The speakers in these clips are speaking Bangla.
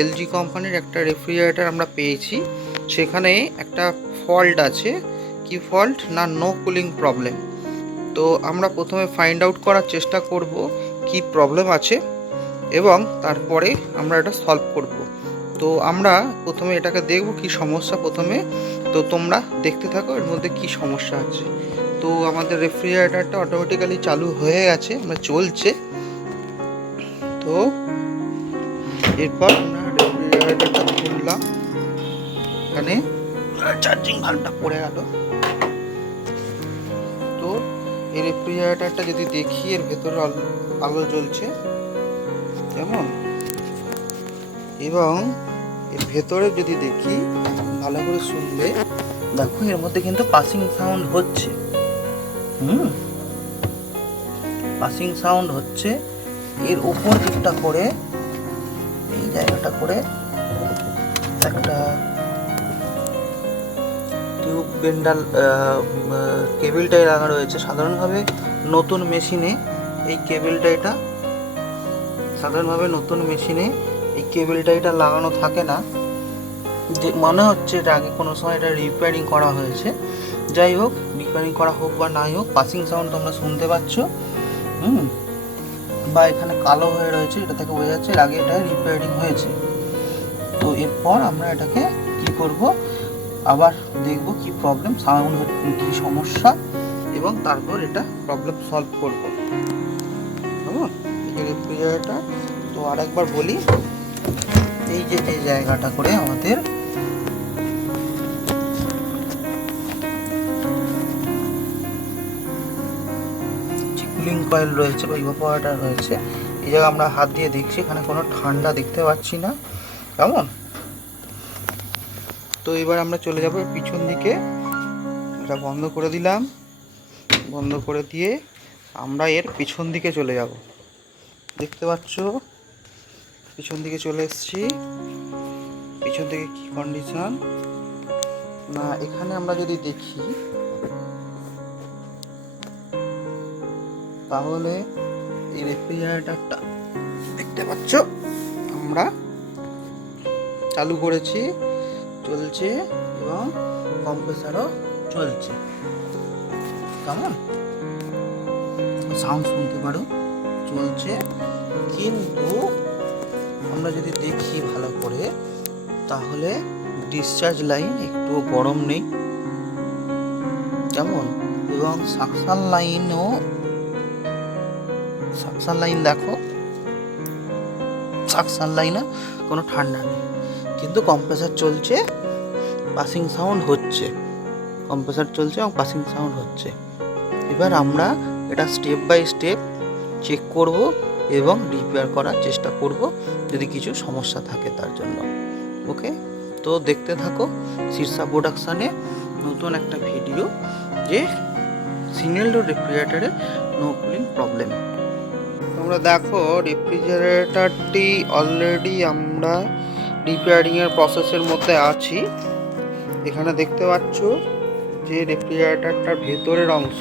এলজি কোম্পানির একটা রেফ্রিজারেটর আমরা পেয়েছি। সেখানে একটা ফল্ট আছে। কি ফল্ট না, নো কুলিং প্রবলেম। তো আমরা প্রথমে ফাইন্ড আউট করার চেষ্টা করব কি প্রবলেম আছে এবং তারপরে আমরা এটা সলভ করব। তো আমরা প্রথমে এটাকে দেখব কি সমস্যা প্রথমে। তো তোমরা দেখতে থাকো এর মধ্যে কি সমস্যা আছে। তো আমাদের রেফ্রিজারেটরটা অটোমেটিক্যালি চালু হয়ে গেছে, আমরা চলছে। তো এরপর আমরা রেফ্রিজারেটরটা খুললাম। এখানে চার্জিং ভালভটা পড়ে গেল। তো এই রেফ্রিজারেটরটা যদি দেখি, এর ভেতরে আলো জ্বলছে যেমন, এবং এর ভেতরে যদি দেখি ভালো করে শুনলে দেখো এর মধ্যে কিন্তু পাসিং সাউন্ড হচ্ছে। পাসিং সাউন্ড হচ্ছে। এর উপর দিকটা করে এই জায়গাটা করে একটা টিউব বেন্ডাল কেবিলটাই লাগা রয়েছে। সাধারণভাবে নতুন মেশিনে এই কেবিলটা এটা লাগানো থাকে না। যে মনে হচ্ছে এটা আগে কোনো সময় এটা রিপেয়ারিং করা হয়েছে। যাই হোক, রিপেয়ারিং করা হোক বা নাই হোক, পাসিং সাউন্ড তোমরা শুনতে পাচ্ছ। বা এখানে কালো হয়ে রয়েছে, এটা থেকে বোঝা যাচ্ছে এর আগে এটা রিপেয়ারিং হয়েছে। তো এরপর আমরা এটাকে কি করব, আবার দেখব কি প্রবলেম, সাউন্ড কি সমস্যা, এবং তারপর এটা প্রবলেম সলভ করব। কেমন এই রেফ্রিজারেটর। তো আরেকবার বলি, এই যে এই জায়গাটা করে আমাদের কুলিং কয়েল রয়েছে বা ইভাপোরেটর রয়েছে। এই জায়গায় আমরা হাত দিয়ে দেখছি, এখানে কোনো ঠান্ডা দেখতে পাচ্ছি না। কেমন। তো এবার আমরা চলে যাব পিছন দিকে। এটা বন্ধ করে দিলাম। বন্ধ করে দিয়ে আমরা এর পিছন দিকে চলে যাব। দেখতে পাচ্ছ পিছন দিকে চলে এসেছি। পিছন থেকে কি কন্ডিশন না, এখানে আমরা যদি দেখি তাহলে এই রেফ্রিজারেটরটা দেখতে পাচ্ছ আমরা চালু করেছি, চলছে, এবং কম্প্রেসারও চলছে। কেমন সাউন্ড শুনতে পারো, চলছে। কিন্তু আমরা যদি দেখি ভালো করে তাহলে ডিসচার্জ লাইন একটু গরম নেই। কেমন, এবং সাকশন লাইন দেখো, সাকশন লাইনে কোনো ঠান্ডা নেই। কিন্তু কম্প্রেসার চলছে, পাসিং সাউন্ড হচ্ছে। কম্প্রেসার চলছে এবং পাসিং সাউন্ড হচ্ছে। এবার আমরা এটা স্টেপ বাই স্টেপ চেক করব এবং রিপেয়ার করার চেষ্টা করব যদি কিছু সমস্যা থাকে তার জন্য। ওকে, তো দেখতে থাকো শীর্ষা প্রোডাকশানে নতুন একটা ভিডিও, যে সিঙ্গেল ডোর রেফ্রিজারেটরের নো কুলিং প্রবলেম। তোমরা দেখো রেফ্রিজারেটরটি অলরেডি আমরা রিপেয়ারিংয়ের প্রসেসের মধ্যে আছি। এখানে দেখতে পাচ্ছ যে রেফ্রিজারেটরটার ভেতরের অংশ,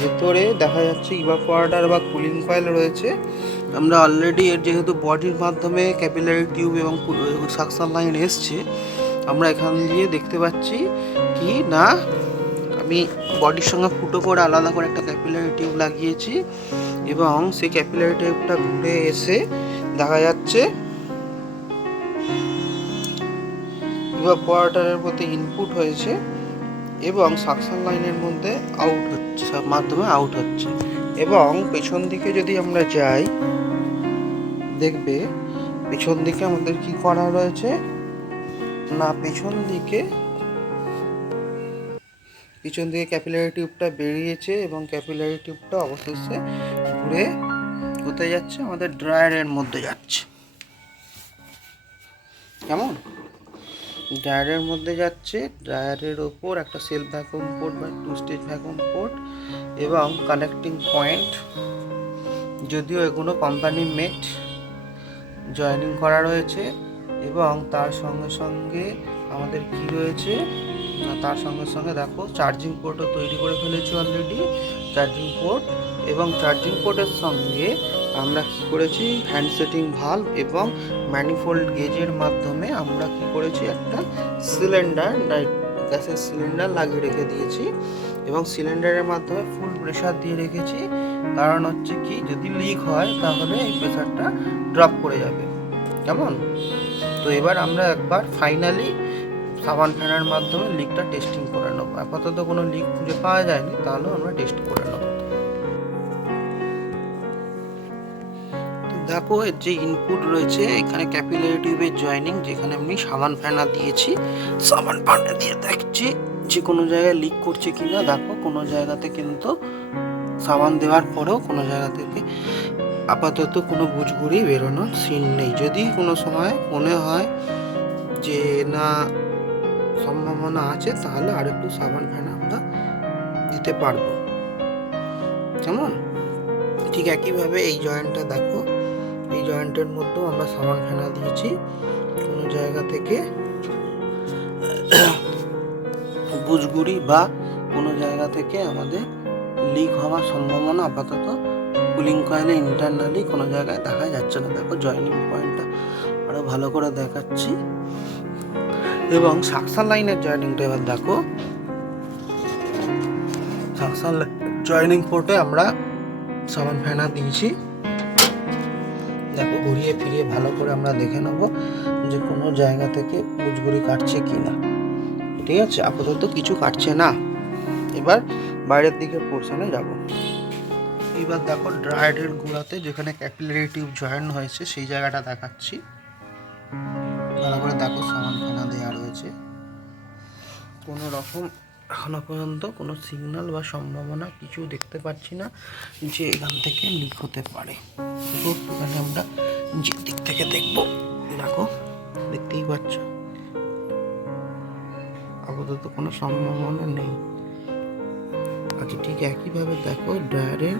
ভেতরে দেখা যাচ্ছে ইভাপোরেটর বা কুলিং কয়েল রয়েছে। আমরা অলরেডি এর যেহেতু বডির মাধ্যমে ক্যাপিলারি টিউব এবং সাকশন লাইন এসছে, আমরা এখান দিয়ে দেখতে পাচ্ছি কি না, আমি বডির সঙ্গে ফুটো করে আলাদা করে একটা ক্যাপিলারি টিউব লাগিয়েছি, এবং সেই ক্যাপিলারি টিউবটা ঘুরে এসে দেখা যাচ্ছে ইভাপোরেটরের মধ্যে ইনপুট হয়েছে এবং সাকশন লাইনের মধ্যে আউট হচ্ছে। এবং পেছন দিকে যদি আমরা যাই, দেখবে পেছন দিকে আমাদের কি করা রয়েছে না, পেছন দিকে ক্যাপিলারি টিউবটা বেরিয়েছে এবং ক্যাপিলারি টিউবটা অবশেষে ঘুরে কোথায় যাচ্ছে, আমাদের ড্রায়ারের মধ্যে যাচ্ছে। কেমন, ড্রায়ারের মধ্যে যাচ্ছে। ড্রায়ারের ওপর একটা সেলফ ভ্যাকুয়াম পোর্ট বা 2 স্টেজ ভ্যাকুয়াম পোর্ট এবং কানেক্টিং পয়েন্ট, যদিও এগুলো কোম্পানি মেড জয়েনিং করা রয়েছে। এবং তার সঙ্গে সঙ্গে আমাদের কি রয়েছে, তার সঙ্গে সঙ্গে দেখো চার্জিং পোর্টও তৈরি করে ফেলেছি অলরেডি, চার্জিং পোর্ট। এবং চার্জিং পোর্টের সঙ্গে আমরা কি করেছি, হ্যান্ড সেটিং ভালভ এবং ম্যানিফোল্ড গেজের মাধ্যমে আমরা কি করেছি, একটা সিলিন্ডার, গ্যাসের সিলিন্ডার লাগিয়ে রেখে দিয়েছি এবং সিলিন্ডারের মাধ্যমে ফুল প্রেশার দিয়ে রেখেছি। কারণ হচ্ছে কি, যদি লিক হয় তাহলে এই প্রেশারটা ড্রপ করে যাবে। কেমন? তো এবার আমরা একবার ফাইনালি সাবান ফেনার মাধ্যমে লিকটা টেস্টিং করে নেবো। আপাতত কোনো লিক খুঁজে পাওয়া যায়নি, তাহলেও আমরা টেস্ট করে নেবো। দেখো, এর যে ইনপুট রয়েছে এখানে ক্যাপিলারি টিউবের জয়েনিং, যেখানে আমি সাবান ফেনা দিয়েছি। সাবান ফেনা দিয়ে দেখছি যে কোনো জায়গায় লিক করছে কিনা। দেখো, কোনো জায়গাতে কিন্তু সাবান দেওয়ার পরেও কোনো জায়গা থেকে আপাতত কোনো বুজগুড়ি বেরোনোর সিন নেই। যদি কোনো সময় মনে হয় যে না সম্ভাবনা আছে, তাহলে আর একটু সাবান ফেনা আমরা দিতে পারবো। কেমন? ঠিক একইভাবে এই জয়েন্টটা দেখো, এই জয়েন্টের মধ্যেও আমরা সাবান ফেনা দিয়েছি। কোনো জায়গা থেকে বুজগুড়ি বা কোনো জায়গা থেকে আমাদের লিক হওয়ার সম্ভাবনা আপাতত কুলিং কয়েলে ইন্টারনালি কোনো জায়গায় দেখা যাচ্ছে না। দেখো, জয়েনিং পয়েন্টটা আরও ভালো করে দেখাচ্ছি। এবং সাকশন লাইনের জয়েনিংটা এবার দেখো, সাকশন জয়েনিং পোর্টে আমরা সাবান ফেনা দিয়েছি। দেখো, ঘুরিয়ে ফিরিয়ে ভালো করে আমরা দেখে নেবো যে কোনো জায়গা থেকে বুজগুড়ি কাটছে কি না। ঠিক আছে, আপাতত কিছু কাটছে না। এবার বাইরের দিকের পোর্শনে যাব। এবার দেখো, ড্রায়ারের গোড়াতে যেখানে ক্যাপিলারি টিউব জয়েন হয়েছে সেই জায়গাটা দেখাচ্ছি। ভালো করে দেখো, সাবান ফেনা দেওয়া রয়েছে। কোনো রকম এখনো পর্যন্ত কোনো সিগন্যাল বা সম্ভাবনা কিছু দেখতে পাচ্ছি না যে এখান থেকে লিক হতে পারে। এখানে আমরা যে দিক থেকে দেখবো, দেখো, দেখতেই পাচ্ছ আপাতত কোনো সম্ভাবনা নেই। আচ্ছা, ঠিক একইভাবে দেখো, ড্রায়ারের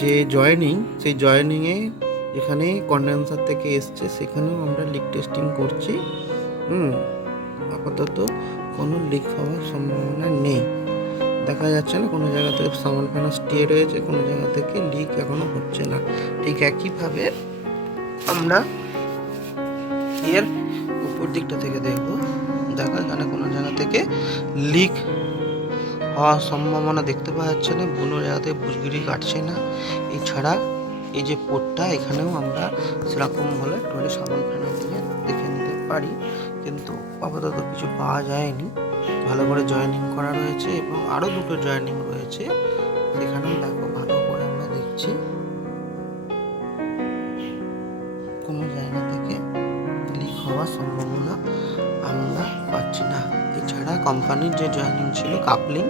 যে জয়েনিং, সেই জয়েনিংয়ে যেখানে কন্ডেন্সার থেকে এসছে সেখানেও আমরা লিক টেস্টিং করছি। আপাতত কোনো লিক হওয়ার সম্ভাবনা নেই। দেখা যাচ্ছে না কোনো জায়গা থেকে সাবান ফেনা স্টে রয়েছে, কোনো জায়গা থেকে লিক এখনো হচ্ছে না। ঠিক একইভাবে আমরা এর উপর দিকটা থেকে দেখবো। দেখো, এখানে কোনো জায়গা থেকে লিক হওয়ার সম্ভাবনা দেখতে পাওয়া যাচ্ছে না, কোনো জায়গা থেকে বুজগুড়ি কাটছে না। এছাড়া এই যে পোর্টটা, এখানেও আমরা সেরকম হলে একটু সাবান ফেনা দিয়ে দেখে নিতে পারি, কিন্তু আপাতত কিছু পাওয়া যায়নি। ভালো করে জয়েনিং করা রয়েছে এবং আরও দুটো জয়েনিং রয়েছে, সেখানেও দেখো ভালো করে আমরা দেখছি কোনো জায়গা থেকে লিক হওয়ার সম্ভাবনা আমরা পাচ্ছি না। এছাড়া কোম্পানির যে জয়েনিং ছিল কাপলিং,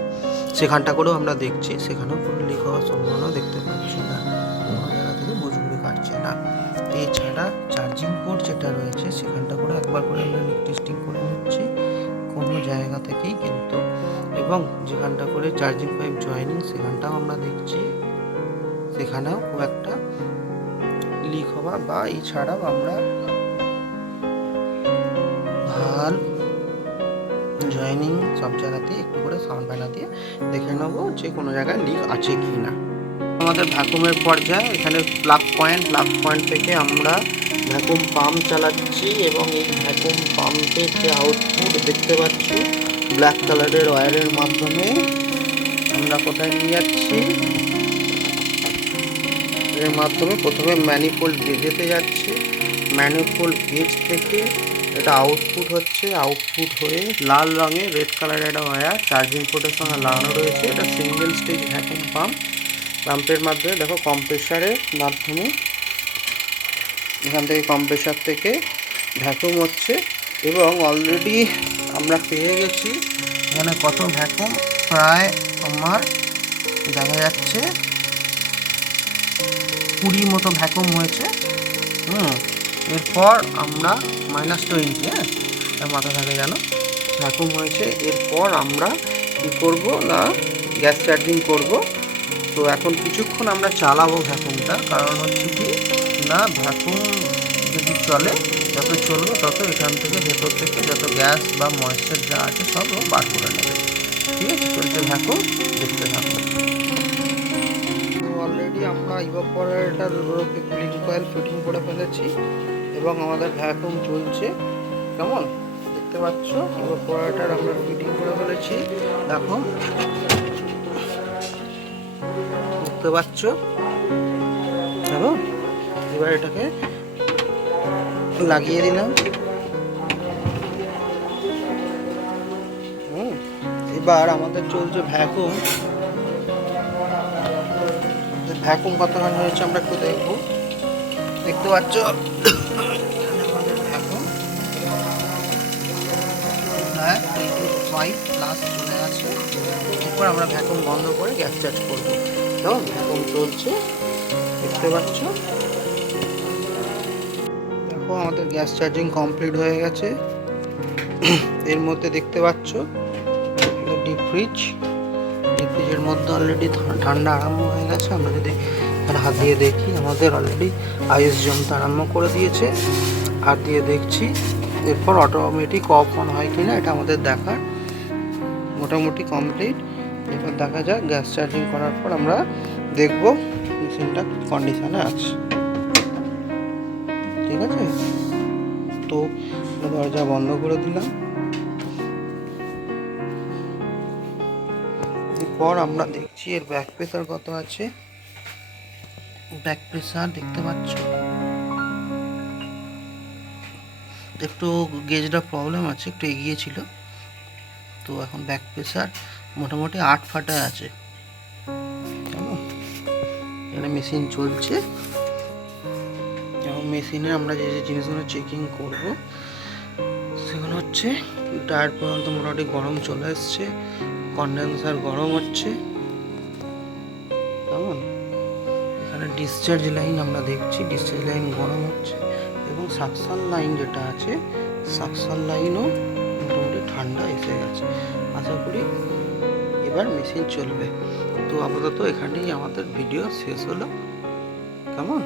সেখানটা করেও আমরা দেখছি, সেখানেও কোনো লিক হওয়ার সম্ভাবনা দেখতে পাচ্ছি না, কোনো জায়গা থেকে বুজগুড়ি কাটছে না। এছাড়া চার্জিং পোর্ট যেটা রয়েছে সেখানটা করে একবার করে আমরা লিক টেস্টিং করে নিচ্ছি, কোনো জায়গা থেকেই কিন্তু, এবং যেখানটা করে চার্জিং পাইপ জয়েনিং সেখানটাও আমরা দেখছি, সেখানেও খুব একটা লিক হওয়া বা এছাড়াও আমরা ভালভ জয়েনিং সব জায়গাতে একটু করে সাউন্ড ফেনা দিয়ে দেখে নেবো যে কোনো জায়গায় লিক আছে কি না। আমাদের ভ্যাকুমের পর্যায়ে এখানে প্লাগ পয়েন্ট থেকে আমরা ভ্যাকুম পাম্প চালাচ্ছি এবং এই ভ্যাকুম পাম্পের যে আউটপুট দেখতে পাচ্ছি ব্ল্যাক কালারের ওয়্যারের মাধ্যমে আমরা কোথায় নিয়ে যাচ্ছি, এর মাধ্যমে প্রথমে ম্যানিফোল্ড গেজেতে যাচ্ছে, ম্যানিফোল্ড গেজ থেকে এটা আউটপুট হচ্ছে, আউটপুট হয়ে লাল রঙের রেড কালারের একটা ওয়্যার চার্জিং পোর্টের সঙ্গে লাগানো রয়েছে। এটা সিঙ্গেল স্টেজ ভ্যাকুম পাম্পের মাধ্যমে দেখো কম্প্রেসারের মাধ্যমে এখান থেকে কম্প্রেসার থেকে ভ্যাকুম হচ্ছে এবং অলরেডি আমরা পেয়ে গেছি এখানে কত ভ্যাকুম, প্রায় আমার দেখা যাচ্ছে 20 মতো ভ্যাকুম হয়েছে। এরপর আমরা -20, মাথা থাকে যেন ভ্যাকুম হয়েছে। এরপর আমরা কী করব না, গ্যাস চার্জিং করব। তো এখন কিছুক্ষণ আমরা চালাবো ভ্যাকুমটা, কারণ হচ্ছে কি না, ভ্যাকুম যদি চলে, যত চলবে তত এখান থেকে ভেতর থেকে যত গ্যাস বা ময়েশ্চার যা আছে সব বার করে নেবে। ঠিক আছে, চলছে ভ্যাকুম, দেখতে থাকবো। অলরেডি অলরেডি আমরা ইভাপোরেটর কুলিং কয়েল ফিটিং করে ফেলেছি এবং আমাদের ভ্যাকুম চলছে। কেমন দেখতে পাচ্ছ, ইভাপোরেটর আমরা ফিটিং করে ফেলেছি। দেখো, দেখতে পাচ্ছ। দেখো, এবার এটাকে লাগিয়ে দিলাম। এবার আমাদের চলছে ভ্যাকুম। ভ্যাকুম কতখানি হয়েছে আমরা একটু দেখবো। দেখতে পাচ্ছ আমাদের ভ্যাকুম প্রায় 25+ চলে আছে। এরপর আমরা ভ্যাকুম বন্ধ করে গ্যাস চার্জ করবো। তো ভ্যাকুম চলছে, দেখতে পাচ্ছ। দেখো, আমাদের গ্যাস চার্জিং কমপ্লিট হয়ে গেছে। এর মধ্যে দেখতে পাচ্ছ ডিপ ফ্রিজের মধ্যে অলরেডি ঠান্ডা আরম্ভ হয়ে গেছে। আমরা যদি হাত দিয়ে দেখি, আমাদের অলরেডি আইস জমতে আরম্ভ করে দিয়েছে। হাত দিয়ে দেখছি, এরপর অটোমেটিক অফ অন হয় কিনা এটা আমাদের দেখার। মোটামুটি কমপ্লিট। এরপর দেখা যাক গ্যাস চার্জিং করার পর আমরা দেখব মেশিনটা কন্ডিশনে আছে। ঠিক আছে, তো দরজা বন্ধ করে দিলাম। এরপর আমরা দেখছি এর ব্যাক প্রেসার কত আছে। ব্যাক প্রেসার দেখতে পাচ্ছ, একটু গেজটা প্রবলেম আছে, একটু এগিয়ে ছিল। তো এখন ব্যাক প্রেসার মোটামুটি 8 ফাটায় আছে। কেমন, এখানে মেশিন চলছে এবং মেশিনে আমরা যে যে জিনিসগুলো চেকিং করব সেগুলো হচ্ছে টায়ার পর্যন্ত মোটামুটি গরম চলে এসছে, কন্ডেন্সার গরম হচ্ছে। কেমন, এখানে ডিসচার্জ লাইন আমরা দেখছি, ডিসচার্জ লাইন গরম হচ্ছে এবং সাকশন লাইন যেটা আছে, সাকশন লাইনও মোটামুটি ঠান্ডা এসে গেছে। আশা করি এবার মেশিন চলবে। তো আপাতত এখানেই আমাদের ভিডিও শেষ হলো। কেমন।